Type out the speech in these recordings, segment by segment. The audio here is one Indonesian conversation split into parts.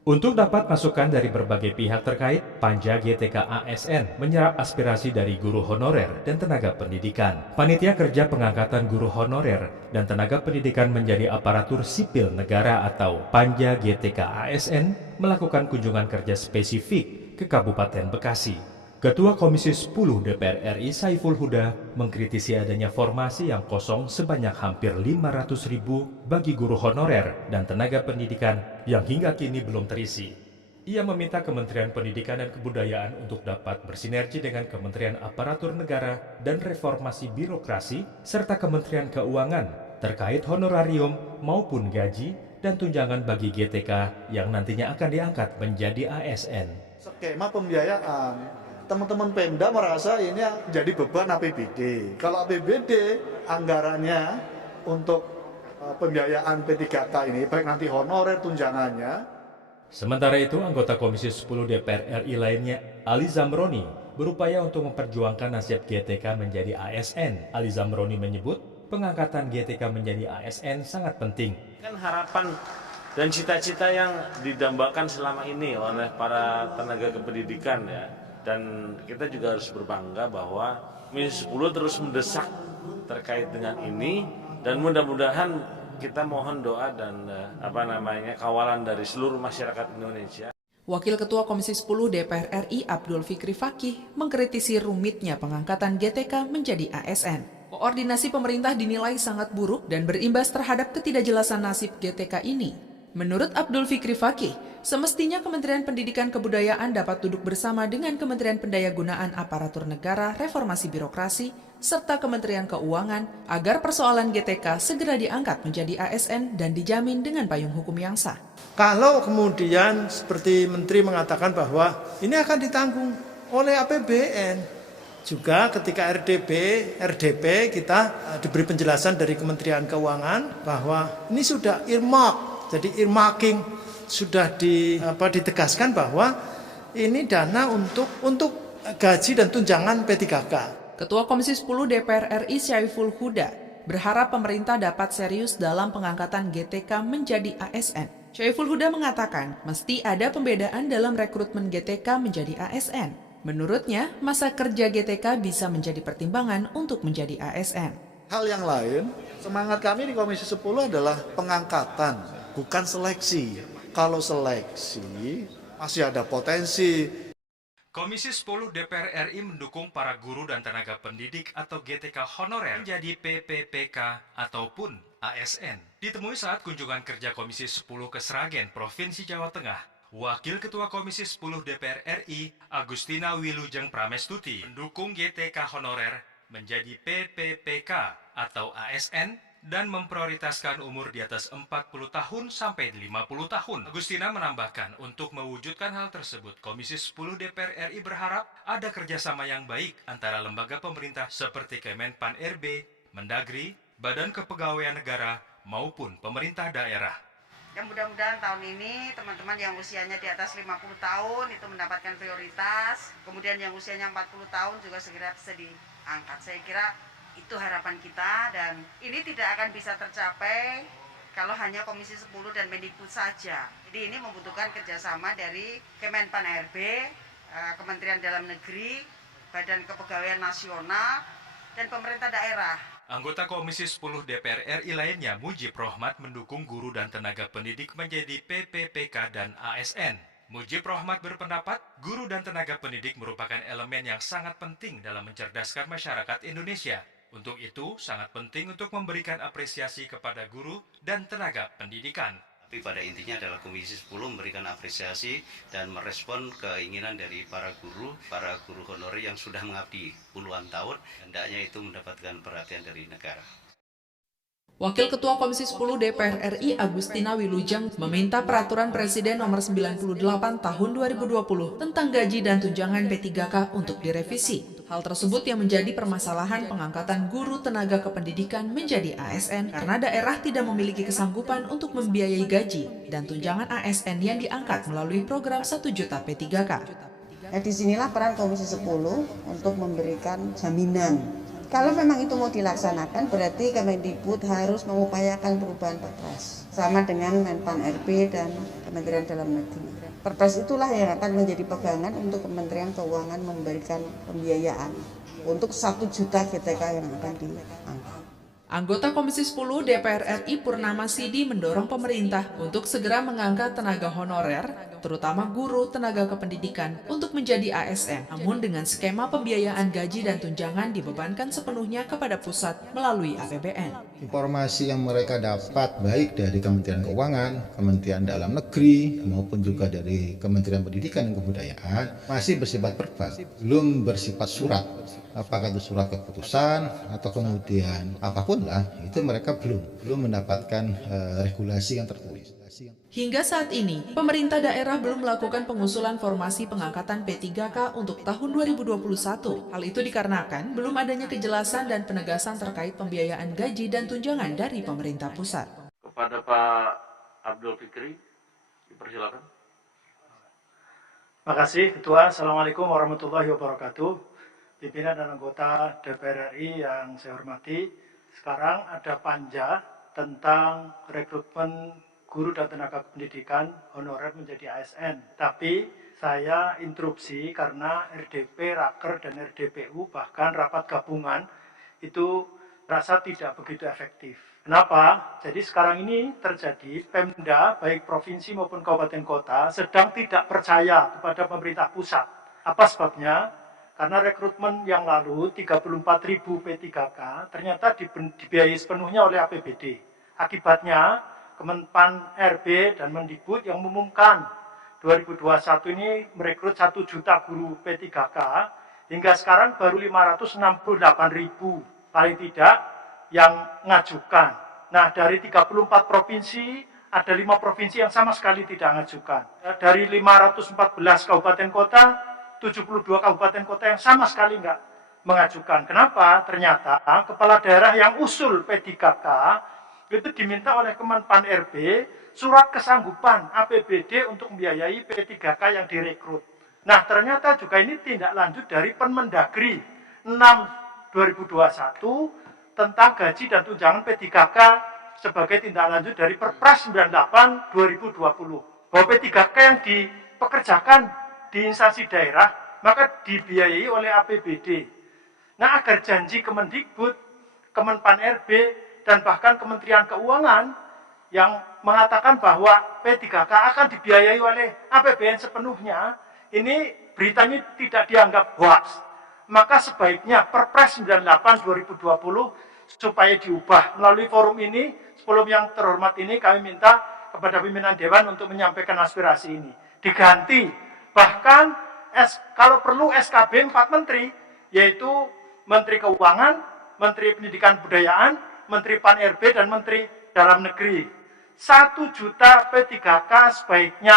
Untuk dapat masukan dari berbagai pihak terkait, Panja GTK ASN menyerap aspirasi dari guru honorer dan tenaga pendidikan. Panitia Kerja Pengangkatan Guru Honorer dan Tenaga Pendidikan menjadi aparatur sipil negara atau Panja GTK ASN melakukan kunjungan kerja spesifik ke Kabupaten Bekasi. Ketua Komisi 10 DPR RI Saiful Huda mengkritisi adanya formasi yang kosong sebanyak hampir 500.000 bagi guru honorer dan tenaga pendidikan yang hingga kini belum terisi. Ia meminta Kementerian Pendidikan dan Kebudayaan untuk dapat bersinergi dengan Kementerian Aparatur Negara dan Reformasi Birokrasi serta Kementerian Keuangan terkait honorarium maupun gaji dan tunjangan bagi GTK yang nantinya akan diangkat menjadi ASN. Skema pembiayaan, teman-teman Pemda merasa ini jadi beban APBD. Kalau APBD anggarannya untuk pembiayaan P3K ini, baik nanti honorer tunjangannya. Sementara itu, anggota Komisi 10 DPR RI lainnya, Ali Zamroni, berupaya untuk memperjuangkan nasib GTK menjadi ASN. Ali Zamroni menyebut, pengangkatan GTK menjadi ASN sangat penting. Kan harapan dan cita-cita yang didambakan selama ini oleh para tenaga kependidikan ya. Dan kita juga harus berbangga bahwa Komisi 10 terus mendesak terkait dengan ini dan mudah-mudahan kita mohon doa dan kawalan dari seluruh masyarakat Indonesia. Wakil Ketua Komisi 10 DPR RI Abdul Fikri Fakih mengkritisi rumitnya pengangkatan GTK menjadi ASN. Koordinasi pemerintah dinilai sangat buruk dan berimbas terhadap ketidakjelasan nasib GTK ini. Menurut Abdul Fikri Fakih, semestinya Kementerian Pendidikan Kebudayaan dapat duduk bersama dengan Kementerian Pendayagunaan Aparatur Negara, Reformasi Birokrasi, serta Kementerian Keuangan agar persoalan GTK segera diangkat menjadi ASN dan dijamin dengan payung hukum yang sah. Kalau kemudian seperti Menteri mengatakan bahwa ini akan ditanggung oleh APBN, juga ketika RDP kita diberi penjelasan dari Kementerian Keuangan bahwa ini sudah earmark. Jadi earmarking sudah ditegaskan bahwa ini dana untuk gaji dan tunjangan P3K. Ketua Komisi 10 DPR RI Saiful Huda berharap pemerintah dapat serius dalam pengangkatan GTK menjadi ASN. Saiful Huda mengatakan mesti ada pembedaan dalam rekrutmen GTK menjadi ASN. Menurutnya, masa kerja GTK bisa menjadi pertimbangan untuk menjadi ASN. Hal yang lain, semangat kami di Komisi 10 adalah pengangkatan, bukan seleksi. Kalau seleksi, masih ada potensi. Komisi 10 DPR RI mendukung para guru dan tenaga pendidik atau GTK honorer menjadi PPPK ataupun ASN. Ditemui saat kunjungan kerja Komisi 10 ke Sragen, Provinsi Jawa Tengah, Wakil Ketua Komisi 10 DPR RI, Agustina Wilujeng Pramestuti, mendukung GTK honorer menjadi PPPK atau ASN dan memprioritaskan umur di atas 40 tahun sampai 50 tahun. Agustina menambahkan, untuk mewujudkan hal tersebut, Komisi 10 DPR RI berharap ada kerjasama yang baik antara lembaga pemerintah seperti Kemenpan RB, Mendagri, Badan Kepegawaian Negara, maupun pemerintah daerah. Ya mudah-mudahan tahun ini teman-teman yang usianya di atas 50 tahun itu mendapatkan prioritas, kemudian yang usianya 40 tahun juga segera bisa diangkat. Saya kira itu harapan kita dan ini tidak akan bisa tercapai kalau hanya Komisi 10 dan Mendikbud saja. Jadi ini membutuhkan kerjasama dari Kemenpan RB, Kementerian Dalam Negeri, Badan Kepegawaian Nasional, dan pemerintah daerah. Anggota Komisi 10 DPR RI lainnya, Mujib Rohmat, mendukung guru dan tenaga pendidik menjadi PPPK dan ASN. Mujib Rohmat berpendapat, guru dan tenaga pendidik merupakan elemen yang sangat penting dalam mencerdaskan masyarakat Indonesia. Untuk itu, sangat penting untuk memberikan apresiasi kepada guru dan tenaga pendidikan. Tapi pada intinya adalah Komisi 10 memberikan apresiasi dan merespon keinginan dari para guru honorer yang sudah mengabdi puluhan tahun, hendaknya itu mendapatkan perhatian dari negara. Wakil Ketua Komisi 10 DPR RI Agustina Wilujeng meminta Peraturan Presiden Nomor 98 Tahun 2020 tentang gaji dan tunjangan P3K untuk direvisi. Hal tersebut yang menjadi permasalahan pengangkatan guru tenaga kependidikan menjadi ASN karena daerah tidak memiliki kesanggupan untuk membiayai gaji dan tunjangan ASN yang diangkat melalui program 1 juta P3K. Nah, disinilah peran Komisi 10 untuk memberikan jaminan. Kalau memang itu mau dilaksanakan, berarti Kemendikbud harus mengupayakan perubahan perpres. sama dengan Menpan RB dan Kementerian Dalam Negeri. Perpres itulah yang akan menjadi pegangan untuk Kementerian Keuangan memberikan pembiayaan untuk 1 juta GTK yang akan diangkat. Anggota Komisi 10 DPR RI Purnama Sidi mendorong pemerintah untuk segera mengangkat tenaga honorer, terutama guru tenaga kependidikan, untuk menjadi ASN. Namun dengan skema pembiayaan gaji dan tunjangan dibebankan sepenuhnya kepada pusat melalui APBN. Informasi yang mereka dapat baik dari Kementerian Keuangan, Kementerian Dalam Negeri, maupun juga dari Kementerian Pendidikan dan Kebudayaan masih bersifat verbal, belum bersifat surat. Apakah itu surat keputusan atau kemudian apapun lah, itu mereka belum mendapatkan regulasi yang tertulis. Hingga saat ini, pemerintah daerah belum melakukan pengusulan formasi pengangkatan P3K untuk tahun 2021. Hal itu dikarenakan belum adanya kejelasan dan penegasan terkait pembiayaan gaji dan tunjangan dari pemerintah pusat. Kepada Pak Abdul Fikri, dipersilakan. Terima kasih Ketua. Assalamualaikum warahmatullahi wabarakatuh. Pimpinan dan anggota DPR RI yang saya hormati, sekarang ada panja tentang rekrutmen guru dan tenaga pendidikan honorer menjadi ASN. Tapi saya interupsi karena RDP, Raker, dan RDPU bahkan rapat gabungan itu rasa tidak begitu efektif. Kenapa? Jadi sekarang ini terjadi Pemda, baik provinsi maupun kabupaten kota, sedang tidak percaya kepada pemerintah pusat. Apa sebabnya? Karena rekrutmen yang lalu 34.000 P3K ternyata dibiayai sepenuhnya oleh APBD. Akibatnya Kemenpan RB dan Mendikbud yang mengumumkan 2021 ini merekrut 1 juta guru P3K, hingga sekarang baru 568.000 paling tidak yang mengajukan. Nah, dari 34 provinsi, ada 5 provinsi yang sama sekali tidak mengajukan. Dari 514 kabupaten kota, 72 kabupaten kota yang sama sekali nggak mengajukan. Kenapa? Ternyata kepala daerah yang usul P3K itu diminta oleh Kemenpan RB surat kesanggupan APBD untuk membiayai P3K yang direkrut. Nah, ternyata juga ini tindak lanjut dari Permendagri 6/2021 tentang gaji dan tunjangan P3K sebagai tindak lanjut dari Perpres 98/2020. Bahwa P3K yang dipekerjakan di instansi daerah, maka dibiayai oleh APBD. Nah, agar janji Kemendikbud, Kemenpan RB, dan bahkan Kementerian Keuangan yang mengatakan bahwa P3K akan dibiayai oleh APBN sepenuhnya, ini berita ini tidak dianggap hoax. Maka sebaiknya Perpres 98/2020 supaya diubah. Melalui forum ini, sebelum yang terhormat ini, kami minta kepada pimpinan Dewan untuk menyampaikan aspirasi ini. Diganti. Bahkan kalau perlu SKB 4 menteri, yaitu Menteri Keuangan, Menteri Pendidikan Kebudayaan, Menteri Pan RB, dan Menteri Dalam Negeri. 1 juta P3K sebaiknya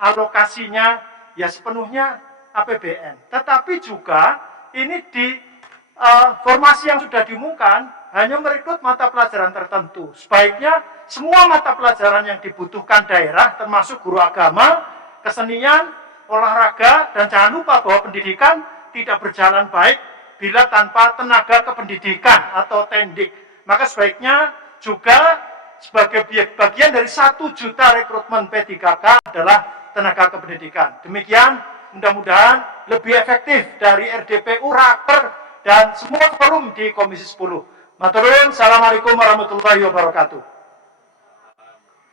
alokasinya ya sepenuhnya APBN. Tetapi juga ini di formasi yang sudah diumumkan hanya merekrut mata pelajaran tertentu. Sebaiknya semua mata pelajaran yang dibutuhkan daerah, termasuk guru agama, kesenian, olahraga, dan jangan lupa bahwa pendidikan tidak berjalan baik bila tanpa tenaga kependidikan atau tendik. Maka sebaiknya juga sebagai bagian dari 1 juta rekrutmen P3K adalah tenaga kependidikan. Demikian, mudah-mudahan lebih efektif dari RDPU, Raker, dan semua forum di Komisi 10. Matur nuwun, Assalamualaikum warahmatullahi wabarakatuh.